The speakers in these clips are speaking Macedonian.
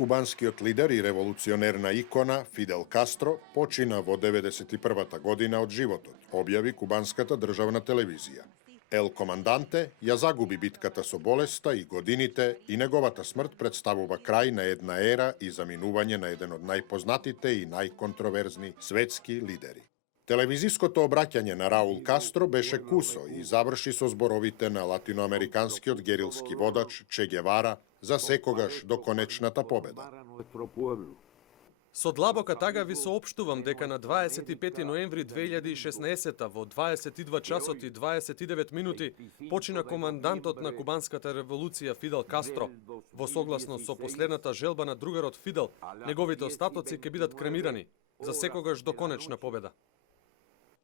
Кубанскиот лидер и револуционерна икона Фидел Кастро почина во 91-та година од животот, објави кубанската државна телевизија. Ел Команданте ја загуби битката со болеста и годините и неговата смрт представува крај на една ера и заминување на еден од најпознатите и најконтроверзни светски лидери. Телевизиското обраќање на Раул Кастро беше кусо и заврши со зборовите на латиноамериканскиот герилски водач Че Гевара за секогаш до конечната победа. Со длабока тага ви соопштувам дека на 25 ноември 2016 во 22 часот и 29 минути почина командантот на кубанската револуција Фидел Кастро. Во согласно со последната желба на другарот Фидел, неговите остатоци ќе бидат кремирани за секогаш до конечна победа.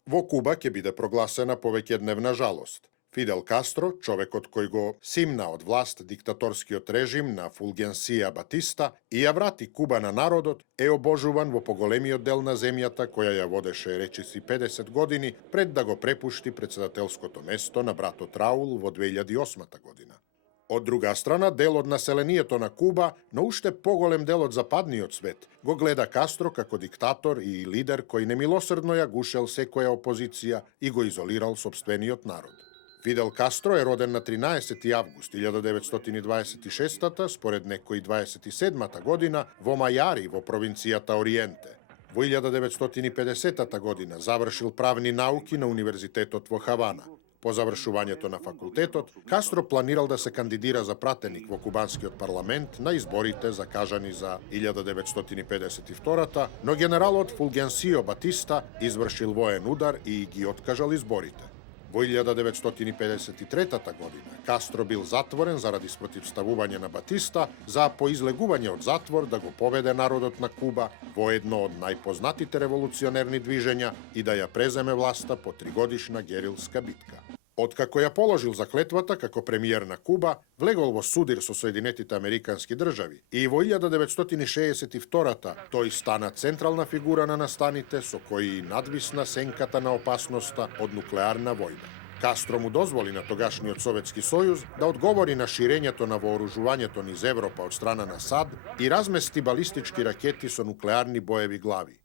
Во Куба ќе биде прогласена повеќедневна жалост. Фидел Кастро, човекот кој го симна од власт диктаторскиот режим на Фулгенсија Батиста и ја врати Куба на народот, е обожуван во поголемиот дел на земјата која ја водеше речиси 50 години пред да го препушти председателското место на братот Раул во 2008 година. Од друга страна, дел од населението на Куба, но уште поголем дел од западниот свет, го гледа Кастро како диктатор и лидер кој немилосрдно ја гушел секоја опозиција и го изолирал сопствениот народ. Фидел Кастро е роден на 13 август 1926, според некои 27 година, во Мајари, во провинцијата Ориенте. Во 1950 година завршил правни науки на Универзитетот во Хавана. По завршувањето на факултетот, Кастро планирал да се кандидира за пратеник во кубанскиот парламент на изборите закажани за 1952, но генералот Фулгенсио Батиста извршил воен удар и ги откажал изборите. Во 1953 година Кастро бил затворен заради спротивставување на Батиста за по излегување од затвор да го поведе народот на Куба во едно од најпознатите револуционерни движења и да ја преземе власта по тригодишна герилска битка. Откако ја положил заклетвата како премиер на Куба, влегол во судир со Соединетите Американски држави и во 1962 тој стана централна фигура на настаните со кои надвисна сенката на опасноста од нуклеарна војна. Кастро му дозволи на тогашниот Советски сојуз да одговори на ширењето на вооружувањето низ Европа од страна на САД и размести балистички ракети со нуклеарни боеви глави.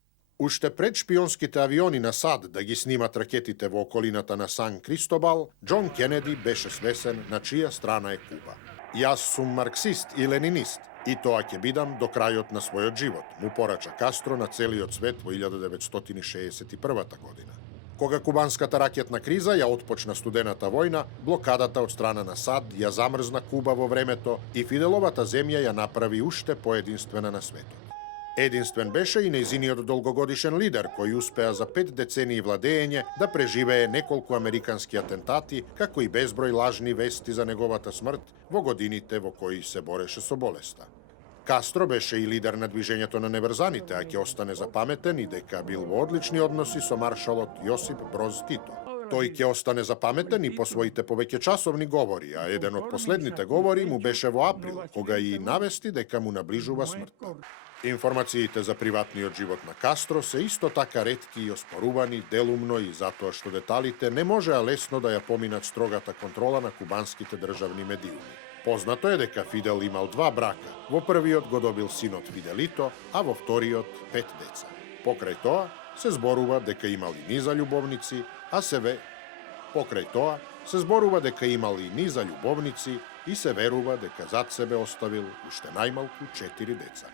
Уште пред шпионските авиони на САД да ги снимат ракетите во околината на Сан Кристобал, Џон Кенеди беше свесен на чија страна е Куба. Јас сум марксист и ленинист, и тоа ќе бидам до крајот на својот живот, му порача Кастро на целиот свет во 1961 година. Кога кубанската ракетна криза ја отпочна студената војна, блокадата од страна на САД ја замрзна Куба во времето и Фиделовата земја ја направи уште поединствена на светот. Единствен беше и нејзиниот долгогодишен лидер, кој успеа за 5 децении владење да преживее неколку американски атентати, како и безброј лажни вести за неговата смрт во годините во кои се бореше со болеста. Кастро беше и лидер на движењето на неврзаните, а ќе остане запаметен и дека бил во одлични односи со маршалот Јосип Броз Тито. Тој ќе остане запаметен и по своите повеќечасовни говори, а еден од последните говори му беше во април, кога и навести дека му наближува смртта. Информациите за приватниот живот на Кастро се исто така ретки и оспорувани делумно и затоа што деталите не можеа лесно да ја поминат строгата контрола на кубанските државни медиуми. Познато е дека Фидел имал 2 брака. Во првиот го добил синот Фиделито, а во вториот 5 деца. Покрај тоа се зборува дека имал и низа љубовници, и се верува дека зад себе оставил уште најмалку 4 деца.